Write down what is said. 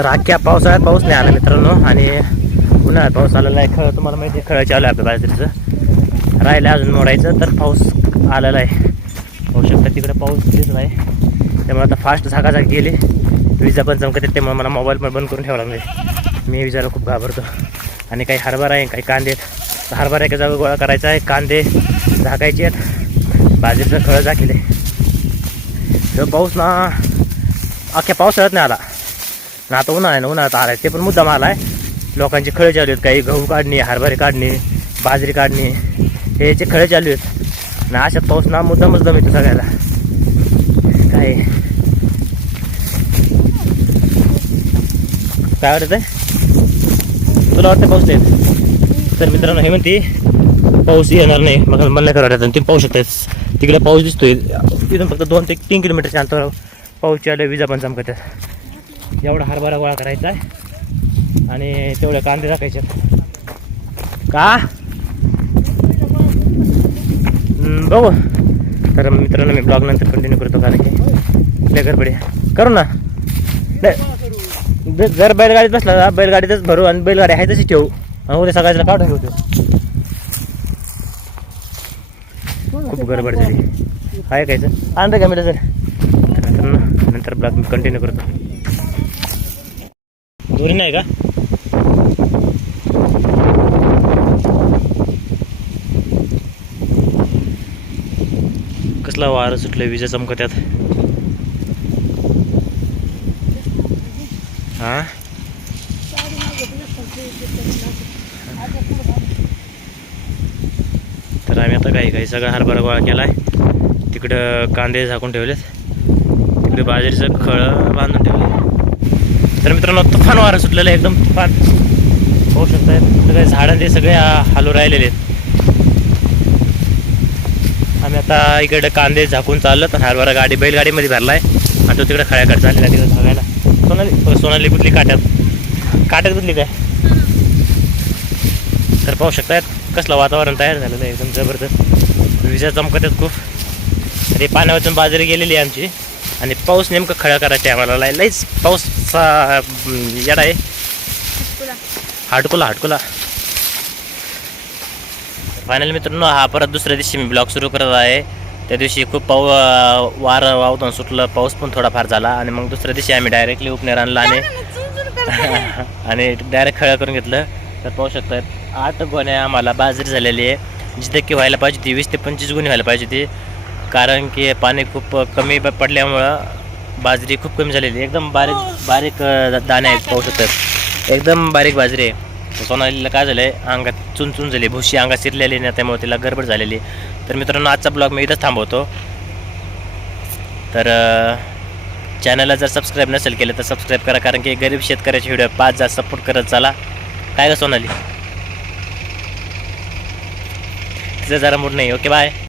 तर अख्ख्या पावसाळ्यात पाऊस नाही आला मित्रांनो, आणि उन्हाळ्यात पाऊस आलेला आहे. खळं तुम्हाला माहिती आहे, खळं चालू आहे आपल्या बाजरीचं, राहिलं अजून मोडायचं. तर पाऊस आलेला आहे, होऊ शकतं तिकडे पाऊस दिसत नाही. त्यामुळे आता फास्ट झाकाझाक गेली, विजा पण चमकत आहेत. त्यामुळे मला मोबाईल पण बंद करून ठेवावा लागला. मी विजाला खूप घाबरतो. आणि काही हरभरा आहे, काही कांदे. हरभरा एका जागा गोळा करायचा आहे, कांदे झाकायचे आहेत, बाजरीचं खळं झाकेले. तर पाऊस ना अख्ख्या पावसाळ्यात नाही आला ना, आता उन्हाळ्यानं उन्हाळ्यात आला आहे. ते पण मुद्दाम आला आहे. लोकांची खळे चालू आहेत, काही गहू काढणे, हरभरे काढणे, बाजरी काढणे, हे याचे खळे चालू आहेत. ना अशात पाऊस ना मुद्दामच दम येतो सगळ्याला. काय काय वाटत आहे तुला, वाटतं पाऊस येईल? तर मित्रांनो, हे म्हणते पाऊस येणार नाही, मग मला नाही वाटत. तुम्ही पाहू शकता तिकडे पाऊस दिसतोय. तिथून फक्त 2 ते 3 किलोमीटरच्या अंतरावर पाऊस चालू, विजा पण चमकत आहेत. एवढा हरभरा गोळा करायचा आहे आणि तेवढे कांदे टाकायचे का बघू. तर मित्रांनो, मी ब्लॉग नंतर कंटिन्यू करतो, कारण की लय गडबडी करू ना. जर बैलगाडीत बसला, बैलगाडीतच भरू आणि बैलगाडी आहे तशी ठेवू, आणि उद्या सकाळला काढून ठेवतो. खूप गडबड झाली आहे कायचं आणतं का मिळतं. तर नंतर ब्लॉग मी कंटिन्यू करतो. दोरी नाही का? कसला वारं सुटलं, विजा चमकत्यात. हा तर आम्ही आता काही सगळा हरभरा गोळा केला आहे. तिकडं कांदे झाकून ठेवलेत, तिकडे बाजरीचं खळं बांधून ठेवलं. तर मित्रांनो, तुफान वारं सुटलेलं आहे, एकदम तुफान. होऊ शकतं सगळे झाडं ते सगळे हालू राहिलेले आहेत. आम्ही आता इकडे कांदे झाकून चाललो, तर हरभरा गाडी बैलगाडीमध्ये भरला आहे आणि तो तिकडे खळ्याकडे चाललेला तिकडे झागायला. सोनाली कुठली काट्यात कुठली काय. तर पाहू शकतायत कसलं वातावरण तयार झालेलं आहे, एकदम जबरदस्त. विजा चमकत आहेत खूप. तरी पाण्यावरून बाजरी गेलेली आहे आमची, आणि पाऊस नेमकं खळा करायचं आहे आम्हाला. लईच पाऊस येडा आहे, हाटकुला. फायनली मित्रांनो, हा परत दुसऱ्या दिवशी मी ब्लॉग सुरू करत आहे. त्या दिवशी खूप वारं वावतून सुटलं, पाऊस पण थोडाफार झाला, आणि मग दुसऱ्या दिवशी आम्ही डायरेक्टली उपनेर आणला आणि डायरेक्ट खळं करून घेतलं. तर पाहू शकतात 8 गोण्या आम्हाला बाजरी झालेली आहे. जिथे की व्हायला पाहिजे ती 20 ते 25 गुणी व्हायला पाहिजे ती, कारण की पाणी खूप कमी पडल्यामुळं बाजरी खूप कमी झालेली. एकदम बारीक दाणे आहेत, पाहू शकतात एकदम बारीक बाजरी आहे. सोनालीला काय झालं आहे, अंगात चुनचुन झाली, भुशी अंगात शिरलेली नाही, त्यामुळे तिला गडबड झालेली. तर मित्रांनो, आजचा ब्लॉग मी इथंच थांबवतो. तर चॅनलला जर सबस्क्राईब नसेल केलं तर सबस्क्राईब करा, कारण की गरीब शेतकऱ्याचे व्हिडिओ 5 जास्त सपोर्ट करत चला. काय का सोनाली, तिचं जरा मूड नाही. Okay bye.